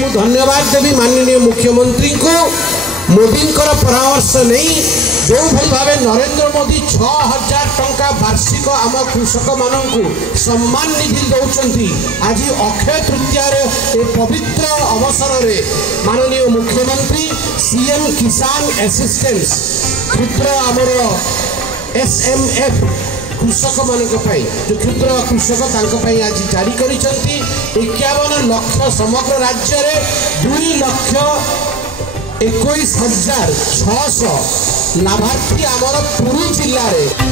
मु धन्यवाद देवी माननीय मुख्यमंत्री को मोदी परामर्श नहीं जो भाई भाव नरेंद्र मोदी 6000 टंका वार्षिक आम कृषक मान सम्मान निधि दौरान आज अक्षय तृतीय पवित्र अवसर में माननीय मुख्यमंत्री सीएम किसान असिस्टेंस क्षुद्र आमर SMF कृषक मान जो क्षुद्र कृषक आज जारी कर 51 लाख समग्र राज्य में 2,21,600 लाभार्थी आमर पुरी जिले में